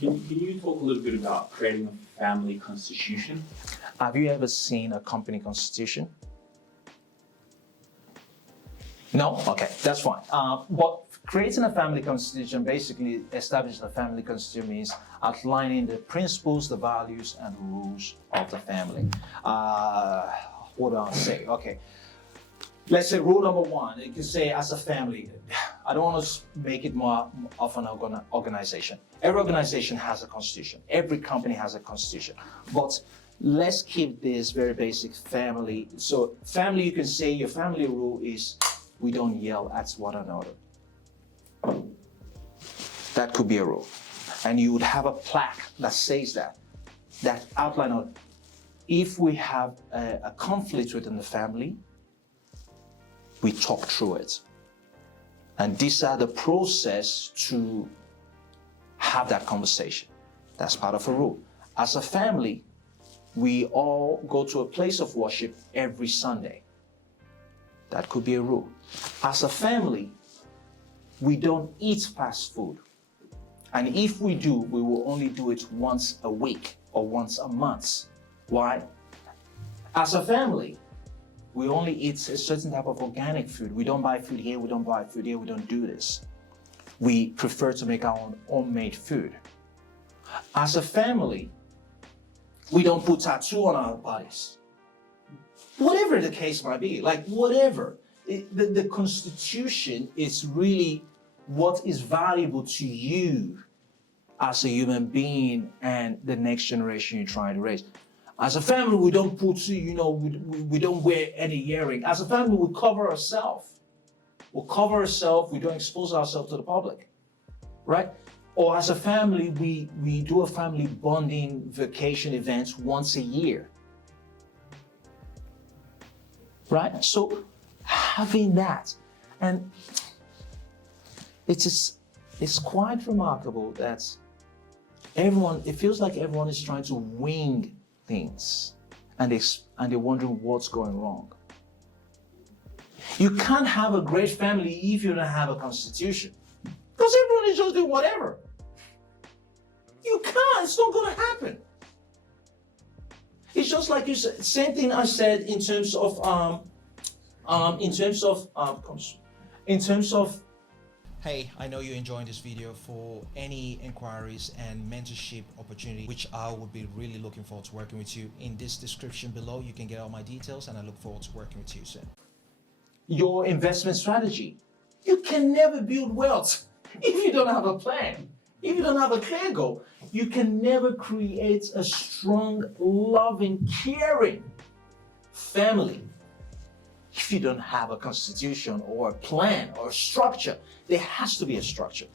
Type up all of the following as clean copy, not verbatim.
Can you talk a little bit about creating a family constitution? Have you ever seen a company constitution? No? Okay, that's fine. But creating a family constitution, basically establishing a family constitution means outlining the principles, the values, and the rules of the family. What do I say? Okay. Let's say rule number one, you can say as a family, I don't want to make it more of an organization. Every organization has a constitution. Every company has a constitution. But let's keep this very basic family. So family, you can say your family rule is we don't yell at one another. That could be a rule. And you would have a plaque that says that outline of if we have a conflict within the family, we talk through it. And these are the process to have that conversation. That's part of a rule. As a family, we all go to a place of worship every Sunday. That could be a rule. As a family, we don't eat fast food. And if we do, we will only do it once a week or once a month. Why? As a family, we only eat a certain type of organic food. We don't buy food here, we don't buy food here, we don't do this. We prefer to make our own homemade food. As a family, we don't put tattoo on our bodies. Whatever the case might be, like whatever. The Constitution is really what is valuable to you as a human being and the next generation you're trying to raise. As a family, we don't put, we don't wear any earring. As a family, we cover ourselves. We cover ourselves, we don't expose ourselves to the public, right? Or as a family, we do a family bonding vacation events once a year, right? So having that, and it's quite remarkable that it feels like everyone is trying to wing things, and they're wondering what's going wrong. You can't have a great family if you don't have a constitution, because everyone is just doing whatever. You can't. It's not going to happen. It's just like you said. Same thing I said in terms of. Hey, I know you're enjoying this video. For any inquiries and mentorship opportunity, which I would be really looking forward to working with you, in this description below, you can get all my details, and I look forward to working with you soon. Your investment strategy. You can never build wealth if you don't have a plan. If you don't have a clear goal, you can never create a strong, loving, caring family if you don't have a constitution or a plan or a structure. There has to be a structure.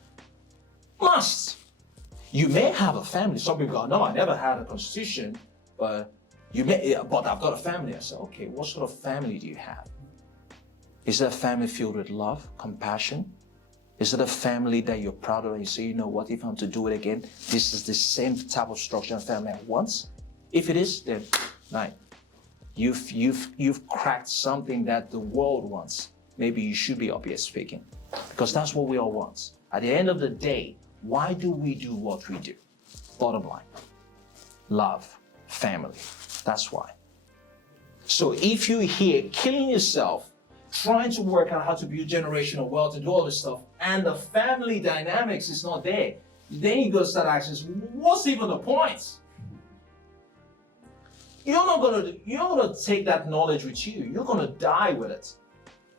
Must. You may have a family. Some people go, no, I never had a constitution, but I've got a family. I said, okay, what sort of family do you have? Is it a family filled with love, compassion? Is it a family that you're proud of and you say, you know what, if I'm to do it again, this is the same type of structure and family I want? If it is, then right. You've cracked something that the world wants. Maybe you should be up here speaking, because that's what we all want. At the end of the day, why do we do what we do? Bottom line, love, family. That's why. So if you're here killing yourself, trying to work out how to build generational wealth and do all this stuff, and the family dynamics is not there, then you go start asking, what's even the point? You're not gonna take that knowledge with you. You're gonna die with it.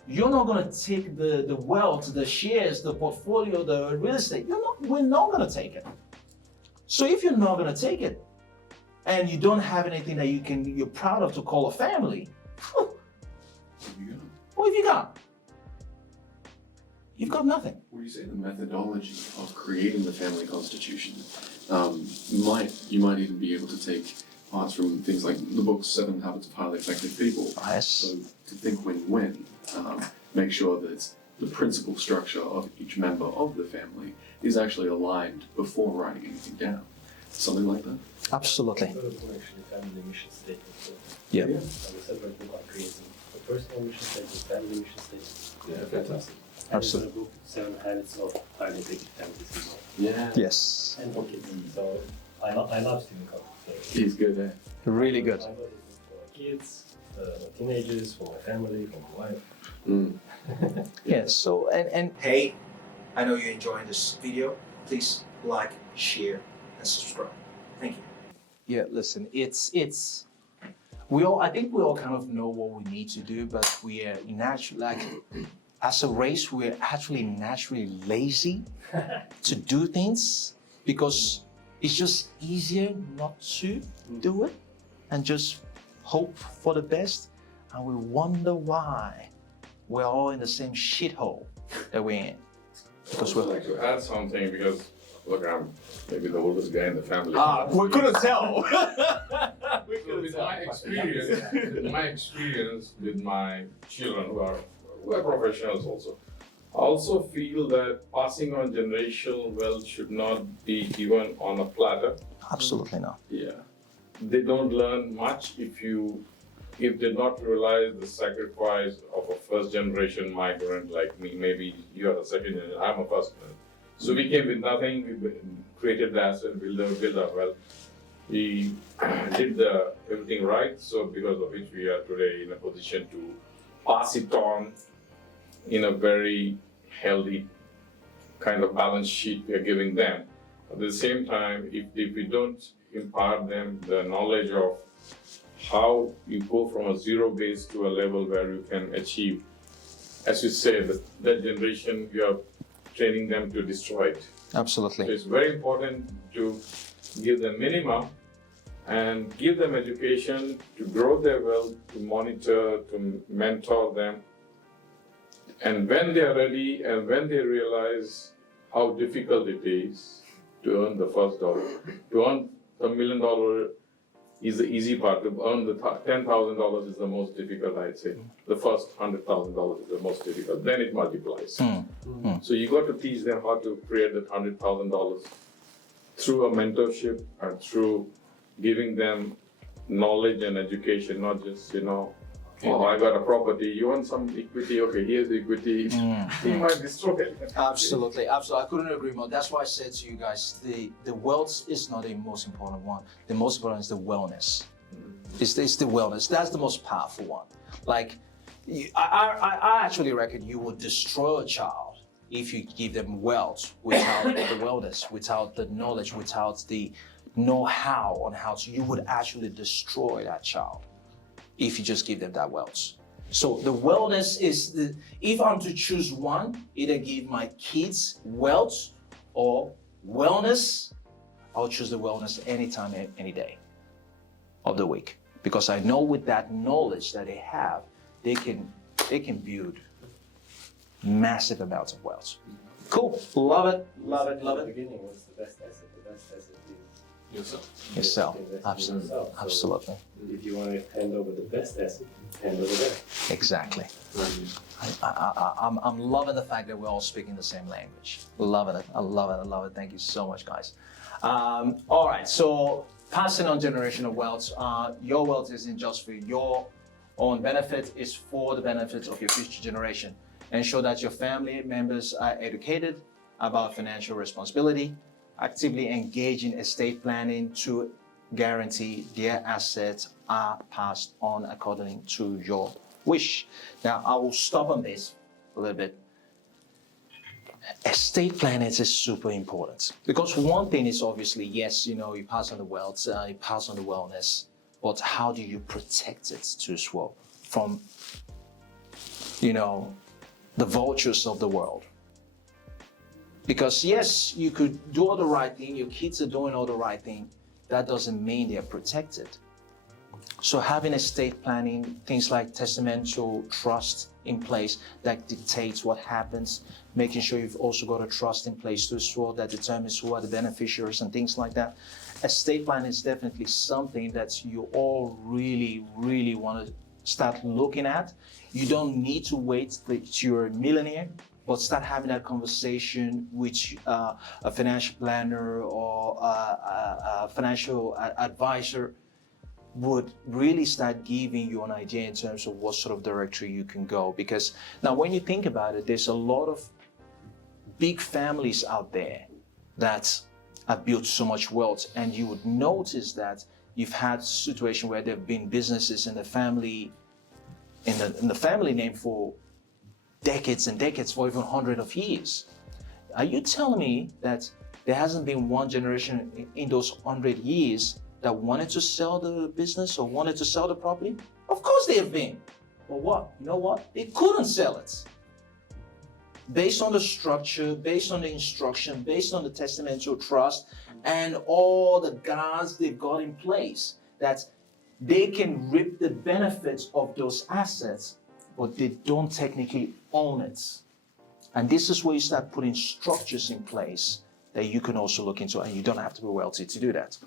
You're not gonna take the wealth, the shares, the portfolio, the real estate. We're not gonna take it. So if you're not gonna take it, and you don't have anything that you're proud of to call a family, what have you got? You've got nothing. Would you say the methodology of creating the family constitution, you might even be able to take parts from things like the book 7 Habits of Highly Effective People. Yes. So to think win-win, make sure that the principal structure of each member of the family is actually aligned before writing anything down. Something like that. Absolutely. Actually, family mission statement. So Yeah. And a separate book on creating the personal mission statement, family mission statement. Yeah, fantastic. And it's Absolutely. a book, 7 Habits of Highly Effective Families as well. Yeah. Yes. And for kids. So I love Stephen Covey. He's good there. Really good. I got it for kids, teenagers, for my family, for my wife. Mm. Yes. So and Hey, I know you're enjoying this video. Please like, share, and subscribe. Thank you. yeah, listen, it's we all, I think we all kind of know what we need to do, but we are naturally, like, as a race, we're actually naturally lazy to do things because it's just easier not to do it and just hope for the best, and we wonder why we're all in the same shithole that we're in. Because I'd like to add something because, look, I'm maybe the oldest guy in the family. we couldn't tell. With my experience with my children who are professionals also, I also feel that passing on generational wealth should not be given on a platter. Absolutely not. Yeah. They don't learn much if they not realize the sacrifice of a first generation migrant like me. Maybe you are a second generation, I'm a first one. So we came with nothing, we created the asset, build our wealth. We did everything right, so because of which we are today in a position to pass it on in a very healthy kind of balance sheet we are giving them. At the same time, if we don't impart them the knowledge of how you go from a zero base to a level where you can achieve, as you say, that generation, we are training them to destroy it. So Absolutely. it's very important to give them minimum and give them education to grow their wealth, to monitor, to mentor them. And when they are ready and when they realize how difficult it is to earn the first dollar, to earn $1 million is the easy part. To earn the $10,000 is the most difficult, I'd say. The first $100,000 is the most difficult. Then it multiplies. So you got to teach them how to create that $100,000 through a mentorship and through giving them knowledge and education, not just, oh, I got a property, you want some equity, okay, here's the equity. He might destroy it. Absolutely, absolutely. I couldn't agree more. That's why I said to you guys, the wealth is not the most important one. The most important is the wellness. It's the wellness. That's the most powerful one. Like, I actually reckon you would destroy a child if you give them wealth without the wellness, without the knowledge, without the know-how on how to. You would actually destroy that child if you just give them that wealth. So the wellness is if I'm to choose one, either give my kids wealth or wellness, I'll choose the wellness anytime, any day of the week. Because I know with that knowledge that they have, they can build massive amounts of wealth. Cool, love it, love it, love At the it. beginning, what's the best asset? The best asset is Yourself, invest in absolutely, yourself. So absolutely, if you want to hand over the best asset, hand over that. exactly. I'm loving the fact that we're all speaking the same language. Loving it. I love it. I love it. Thank you so much, guys. All right. So passing on generational wealth. Your wealth isn't just for your own benefit. It's for the benefit of your future generation. Ensure that your family members are educated about financial responsibility. Actively engage in estate planning to guarantee their assets are passed on according to your wish. Now, I will stop on this a little bit. Estate planning is super important because one thing is obviously, yes, you pass on the wealth, you pass on the wellness, but how do you protect it too as well from, the vultures of the world? Because yes, you could do all the right thing, your kids are doing all the right thing, that doesn't mean they're protected. So having estate planning, things like testamental trust in place that dictates what happens, making sure you've also got a trust in place too as well that determines who are the beneficiaries and things like that. Estate planning is definitely something that you all really, really want to start looking at. You don't need to wait till you're a millionaire, but start having that conversation with a financial planner or a financial advisor. would really start giving you an idea in terms of what sort of directory you can go. Because now when you think about it, there's a lot of big families out there that have built so much wealth, and you would notice that you've had situations where there have been businesses in the family, in the family name for decades and decades, for even hundreds of years. Are you telling me that there hasn't been one generation in those 100 years that wanted to sell the business or wanted to sell the property? Of course they have been. But what? You know what? They couldn't sell it. Based on the structure, based on the instruction, based on the testamental trust, and all the guards they've got in place, that they can reap the benefits of those assets, but they don't technically own it. And this is where you start putting structures in place that you can also look into, and you don't have to be wealthy to do that.